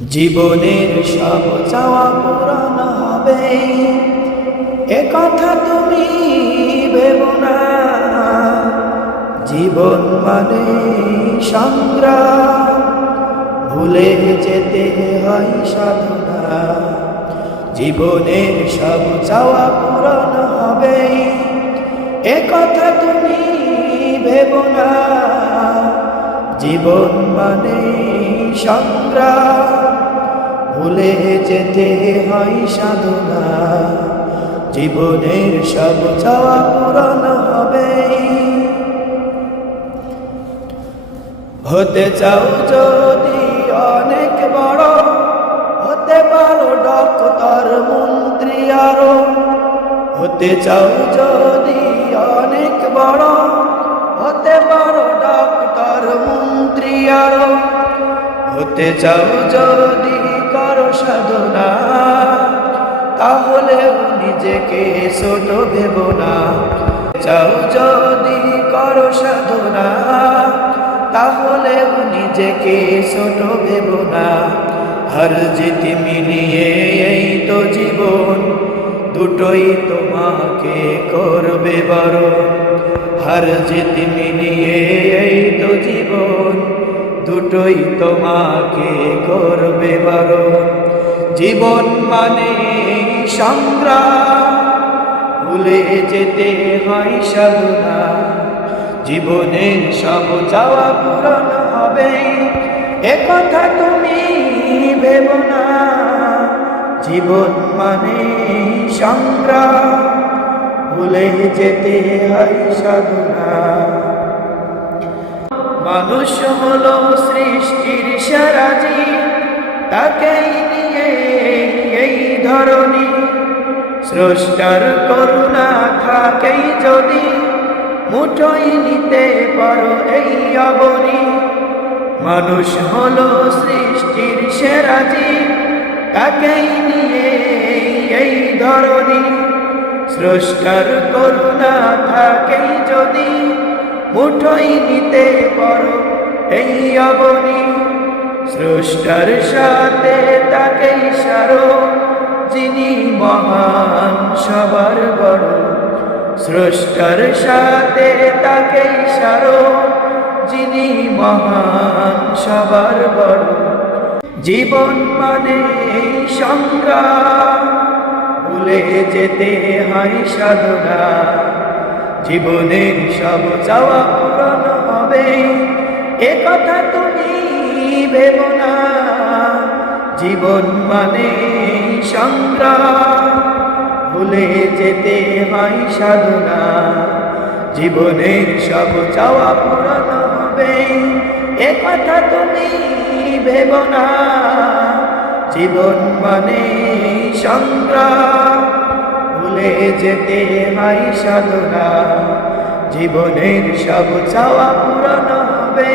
জীবনের সব চাওয়া পূরণ হবে, এ কথা তুমি ভেবো না। জীবন মানে সংগ্রাম, ভুলে যেতে হয় সাধনা। জীবনের সব চাওয়া পূরণ হবে, এ কথা তুমি ভেবো না। জীবন মানে সংগ্রাম, ভুলে যেতে হয় সাধনা। জীবনের সব চাওয়া পূরণ হবে। হতে চাও যদি অনেক বড়, হতে পারো ডক্টর মন্ত্রী আরো। হতে চাও যদি অনেক বড়, হতে পারো ডক্টর মন্ত্রী আরো। হতে চাও যদি করো সাধনা, তাহলে নিজেকে ছোট ভেবো না। চাও যদি করো সাধনা, তাহলে নিজেকে ছোট ভেবো না। হার জিত মিলিয়ে এই তো জীবন, দুটোই তোমাকে করবে বড়। হার জিত মিলিয়ে এই তো জীবন, দুটোই তোমাকে করবে বড়। জীবন মানে সংগ্রাম, ভুলে যেতে হয় সাধনা। জীবনের সব চাওয়া পূরণ হবে, এ কথা তুমি ভেবো না। জীবন মানে সংগ্রাম, ভুলে যেতে হয় সাধনা। মানুষ হলো সৃষ্টির সেরা জীব, তাকেই নিয়ে এই ধরনী। স্রষ্টার করুণা থাকেই যদি, মুঠোয় নিতে পারো এই অবনী। মানুষ হলো সৃষ্টির সেরা জীব, তাকেই নিয়ে এই ধরনী। স্রষ্টার করুণা থাকেই যদি, মুঠোয় নিতে পারো এই অবনী। স্রষ্টার সাথে তাকেই সারো, যিনি মহান সবার বড়। স্রষ্টার সাথে তাকেই সারো, যিনি মহান সবার বড়। জীবন মানে সংগ্রাম, ভুলে যেতে হয় সাধনা। জীবনের সব চাওয়া পূরণ হবে, এ কথা তুমি ভেবো না। জীবন মানে সংগ্রাম, ভুলে যেতে হয় সাধনা। জীবনের সব চাওয়া পূরণ হবে, এ কথা তুমি ভেবো না। জীবন মানে সংগ্রাম, ভুলে যেতে হয় সাধনা। জীবনের সব চাওয়া পূরণ হবে।